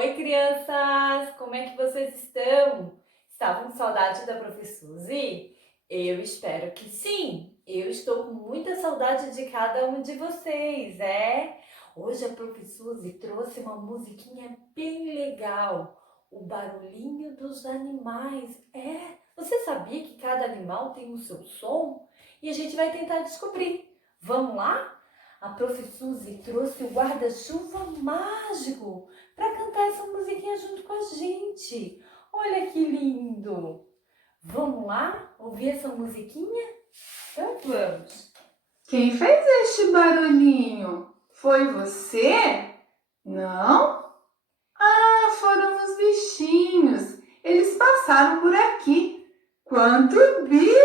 Oi, crianças! Como é que vocês estão? Estavam com saudade da Prof. Suzy? Eu espero que sim! Eu estou com muita saudade de cada um de vocês, é? Hoje a Prof. Suzy trouxe uma musiquinha bem legal, o barulhinho dos animais. É, você sabia que cada animal tem o seu som? E a gente vai tentar descobrir. Vamos lá? A Prof. Suzy trouxe o guarda-chuva mágico para cantar essa musiquinha junto com a gente. Olha que lindo! Vamos lá ouvir essa musiquinha? Então vamos! Quem fez este barulhinho? Foi você? Não? Ah, foram os bichinhos. Eles passaram por aqui. Quanto bicho!